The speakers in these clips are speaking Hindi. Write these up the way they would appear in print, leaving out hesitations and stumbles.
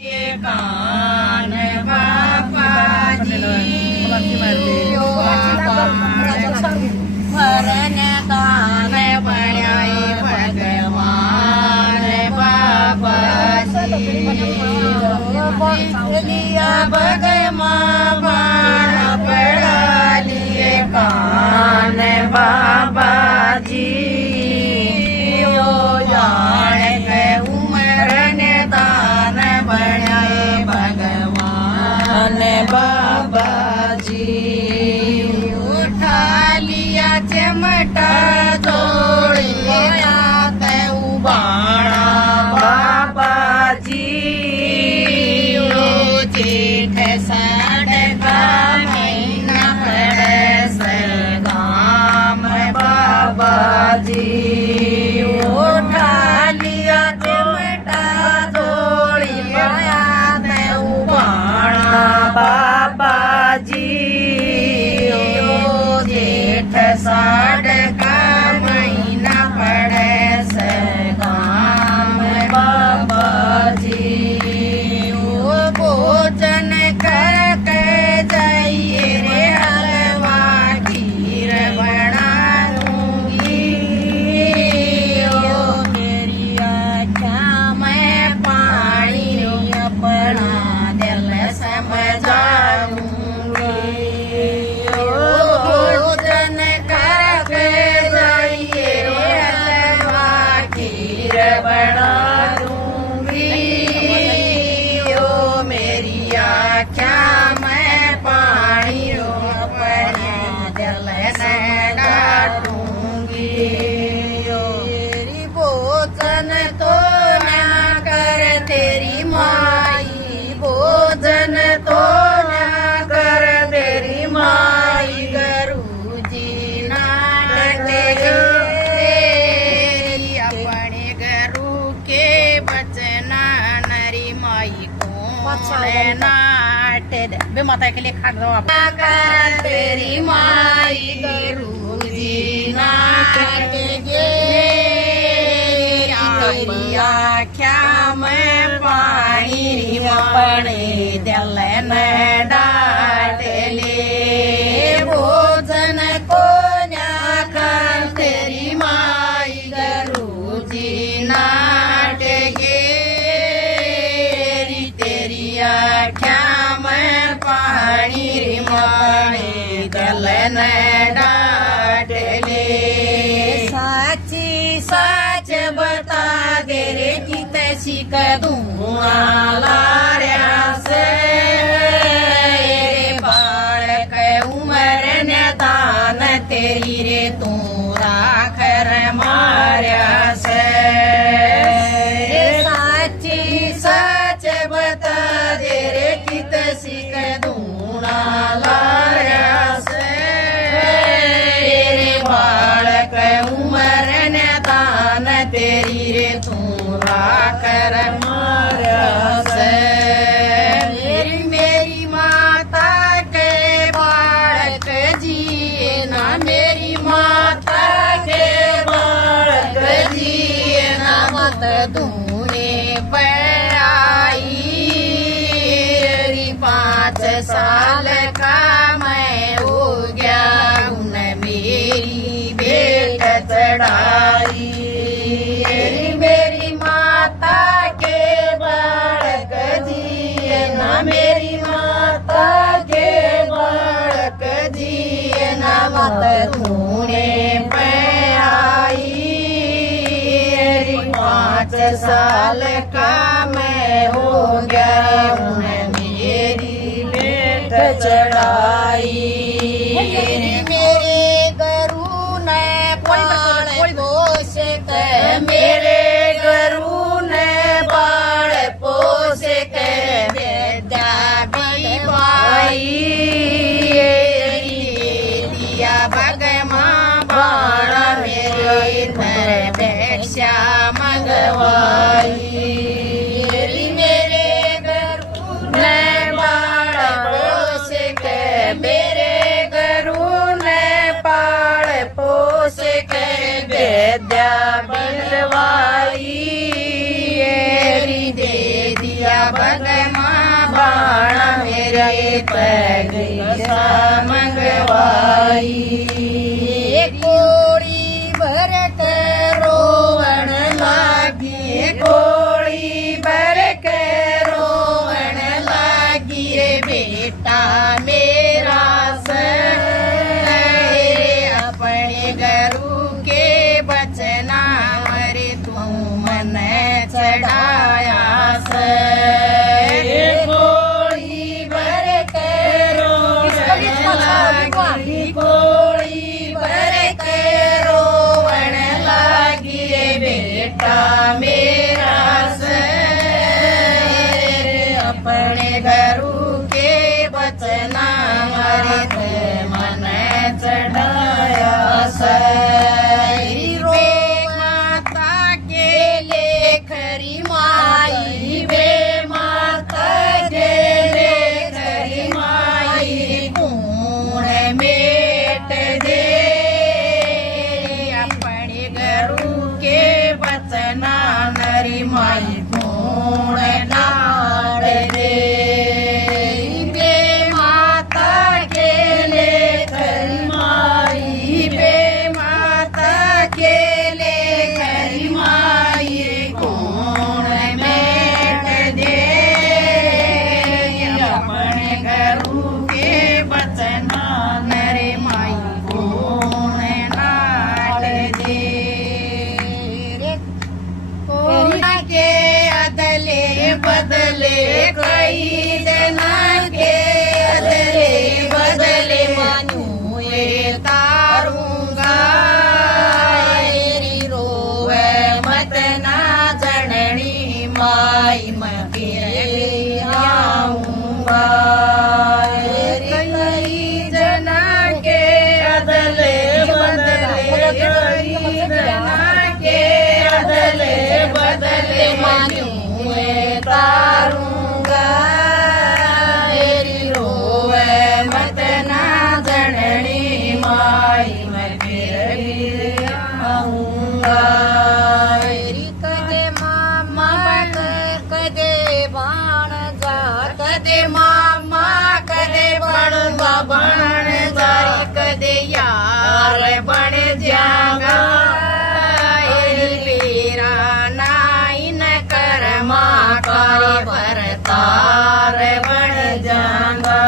कान बापाजी भरण दान बण्याई भगवान बाबाजी लिया भगवान पड़ा लिए कान बाबाजी जान के उमरन दान बण्याई भगवान बाबाजी उठा लिया चमटा जोड़िया ते उबाणा बाबाजी जेठ साढ़ का महीना है सरगाम बाबाजी उठा लिया चमटा जोड़िया ते उबाणा बाबाजी जेठ साढ़ का महीना पड़े सरगाम बाबाजी भोजन करके जाइए रे हलवा खीर बना दूंगी मेरी आँखा मैं पानी अपना दिल समझाऊंगी भोजन करके जाइए रे हलवा खीर बना दूंगी मेरी आँखा मैं पानी अपना दिल से डांटूंगी तेरी भोजन तो ना कर तेरी माई भोजन तो ना कर तेरी माई गुरुजी नाटक तेरी अपने गुरु के बचना नरी माई नाट बे माता के लिए खा दो आप तेरी माई गुरुजी नाट गे तेरी आँखा में पानी पड़े दिल न डाट ले भोजन को ना कर तेरी माई गुरुजी नाट गे तेरी आँखा में पानी रिमाने दिल न डाट ले साची साच बता दे रे कित सीख दूंगा लार्या से रे बालक उमर ने दान तेरी रे तू राखर मार्या से साची सच बता दे रे कित सीख दूंगा लार्या से रे बालक उमर ने दान तेरी रे तू राखर मार्या से मेरी माता के बालक जिए ना मेरी माता के बालक जिए ना मत दूने पड़ाई 5 साल का मैं हो गया उन मेरी बेट चढ़ाई मेरी माता के बालक जिए ना मेरी माता के बालक जिए ना मत धूने पे आई 5 साल का मैं हो गया उन मेरी बेट चढ़ाई मेरे गुरु ने पाल पोस के मेरे गुरु ने पाल पोस के विद्या भी पाई दिया भगवान बाणा मेरे भिक्षा मंगवाई पगमा बाण मेरे पग मंगवाई कोड़ी भर कर रोवण लागी कोड़ी भर कर रोवण लागी रे बेटा मेरा अपने गुरु के बचना मरे तू मन चढ़ाया कोड़ी भर कर रोवण लागी कोड़ी भर कर रोवण लागी रे बेटा मेरा अपने गुरु के बचना मरे मन चढ़ाया वे माता के लेखरी माई वे माता के लेखरी माई पूर्ण मेट दे अपने गुरु के बचना नरी माई पूर्ण नाड़ दे वे माता के लेखरी माई वे माता के लेखरी माई पूर्ण मेट दे अपने गुरु के बचना नरे माई पूर्ण नाड़ दे कोना के अदले बदले कई देना के अदले बदले मानू ये तारूंगा रोवे मत ना जननी माई मके आऊंगा कई जना के अदले बदले कई जना के अदले बदले मानू तारूंगा रोवे मत ना जननी माई मैं फिर आऊंगा कदे मामा कदे बाण जा कदे मामा कदे बणुगा बण जा कदे यार बण जागा तेरा नाई न करमा करे भरतार बन जागा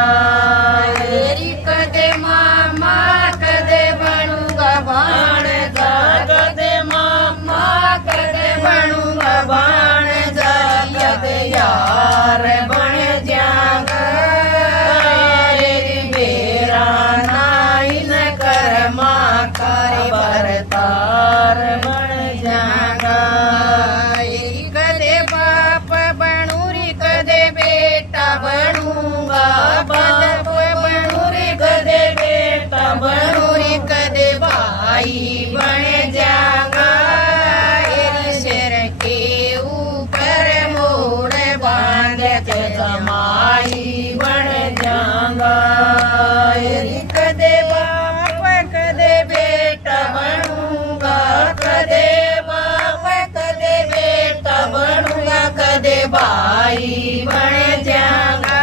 कदे मामा कदे बनूंगा बाण जा कदे मामा कदे बनूंगा बाण जा कदे यार बन जागा मेरा नाई न करमा करे भरतार बन जागा कदे बाप बनू री कदे बेटा बनूंगा बाप बनू री कदे बेटा बनू री कदे भाई बन जागा सिर के ऊपर मोड़ बांध के जमाई बन जागा कदे बाप कदे बेटा बनूंगा कदे बाप कदे बेटा बनूंगा कदे भाई बन जागा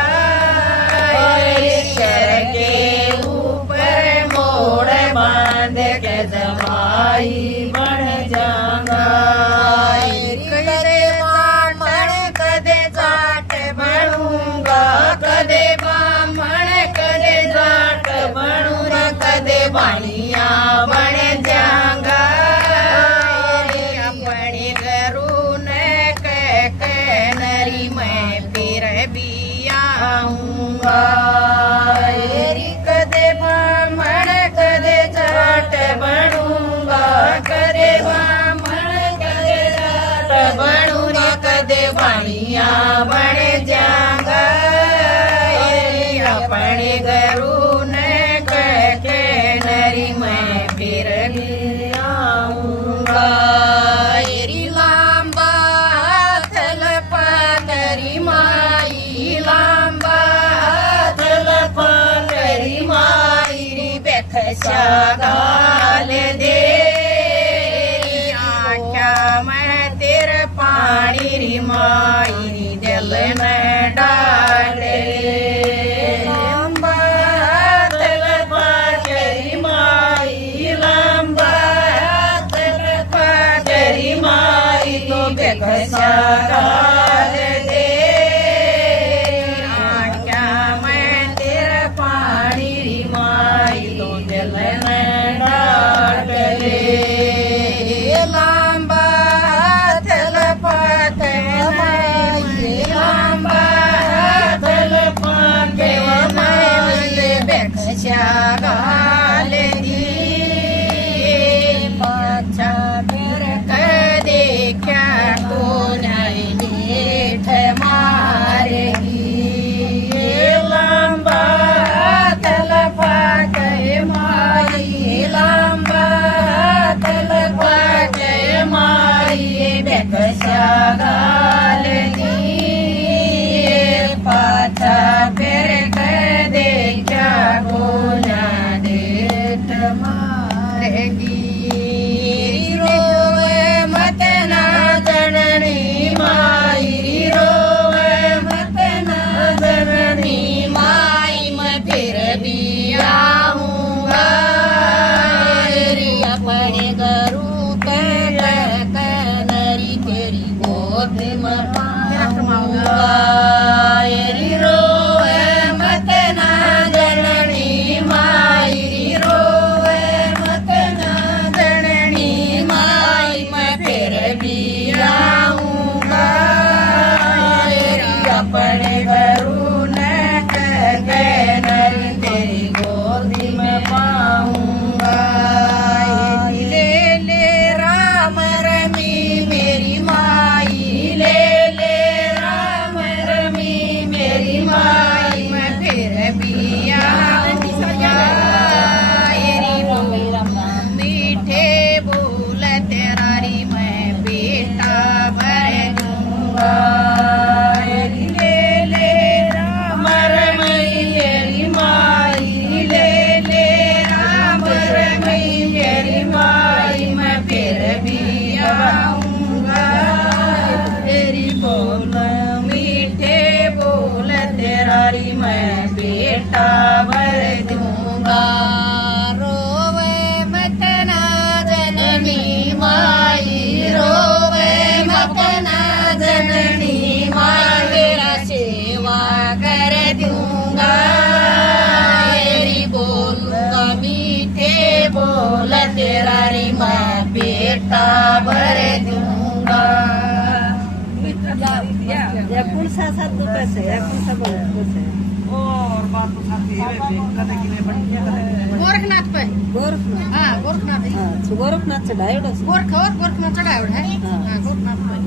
सिर के ऊपर मोड़ बांध के जमाई बन जागा कदे बामण कदे जाट बनूंगा कदे बामण कदे जाट बनूंगा कदे बाणिया बन जागा अपने गुरु ने कह नरी मैं फिर भी आऊंगा कदे बामण कदे जाट बनूंगा कदे बामण कदे जाट बनूंगा कदे बाणिया बन जागा अपने गुरु ने कह नरी मैं फिर भी आऊंगा लांबा थल पातरी माई लांबा थल पातरी माई बेखशा गाल दे आख्या मैं तेरे पानी री माई दिल ने पड़े वरुण गगन तेरी गोदी में पाऊंगा ले ले राम रमी मेरी माई ले राम रमी मेरी माई मैं फिर भी आऊंगा तेरी मीठे बोल तेरा री मैं बेटा भर दूंगा ले राम रमी मेरी माई ले राम रमी मेरी माई मैं फिर भी आऊंगा तेरी बोल मीठे बोल तेरा री मैं बेटा भर दूंगा रोवे मत ना जननी माई रोवे मत ना जननी माई तेरा सेवा कर दूंगा तेरी बोलूंगा मीठे बोल तेरा री मैं बेटा भर दूंगा या पुणसा सात रुपये या पुणसा बहुत है और बात तो साथी है कदे किले बढ़िया कदे गोरखनाथ पर गोरखनाथ हाँ गोरखनाथ है गोरखनाथ चढ़ायो गोरखनाथ चढ़ावड़ है हाँ। हाँ गोरखनाथ पर